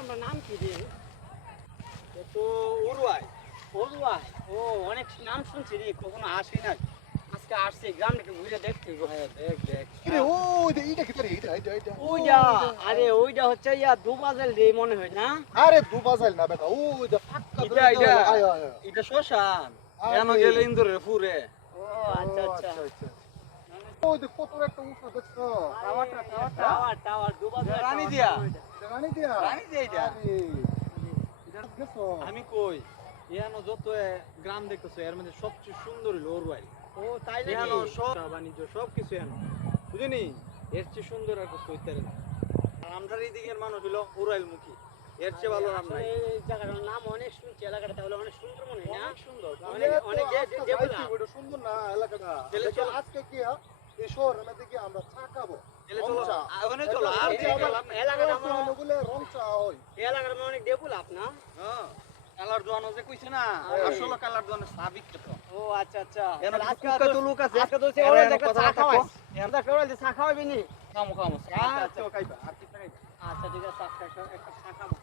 আমরা নাম কি রে? তো উরুয়াই। পড়ুয়ায়। ও অনেক নাম শুনছি রে, কখনো আসি না। আজকে আসছি গ্রামটা একটু ঘুরে দেখতে গো। হ্যাঁ, দেখ দেখ। কিরে ওই যে এইটা কি রে এইটা ওইটা, আরে ওইটা হচ্ছে ইয়া দুবাজেল রে মনে হয় না? আরে দুবাজাইল না বেটা ওই যে ফাক্কা এটা এটা আয় আয় এটা শ্মশান। আরে। এমন গেলে ইন্দুরে ফুরে। ও আচ্ছা আচ্ছা। ওই যে কত একটা উঁচু দেখছো টাওয়ার দুবাজেল রানী দিয়া। রানী দিয়া রানী দিয়া এটা। আরে, এটা গেছো আমি কই এখানে যত গ্রাম দেখতেছো এর মধ্যে সবচেয়ে সুন্দর হলো উরুয়াই। ও তাই এখানে নাকি? সব বাণিজ্য সবকিছু এখানে বুঝিনি এর চেয়ে সুন্দর আর কিছু হইতে পারে না। আর আমরার এই দিকের মানুষ হলো উরুয়াইল মুখী এর চেয়ে ভালো নাম নাই। আসলে এই জায়গাটার নাম অনেক শুনছি, এলাকাটা তাহলে অনেক সুন্দর মনে হয় না? অনেক সুন্দর। অনেক অনেক ডেভেলপ। ওটা সুন্দর না এলাকাটা তাহলে দেখো, চলো। আজকে কি এই শহরের মধ্যে কি আমরা চা খাবো তাহলে চলো রং চা। ওখানে চলো আর এই যে যে গেলাম না। এলাকাটা পুরানো আমার বলে রং চা হয় এই এলাকাটা আমার অনেক ডেভেলপ না? হ্যাঁ কালার দোয়ানো যে কইছে না হ্যাঁ। আসলে কালার দোয়ানো সাবিক খেতো। ও আচ্ছা আচ্ছা। এর তাহলে আজকে তো লোক আছে আজকে তো সে এরা ওরা এরা একটা কথা চা থাকো। খাওয়াই। আমরা কেবল চা খাওয়াবি নি? খামো খামো আচ্ছা, আচ্ছা খাইবা আর কি খাইবা। আচ্ছা ঠিক আছে, আজকে একটা চা খাবো।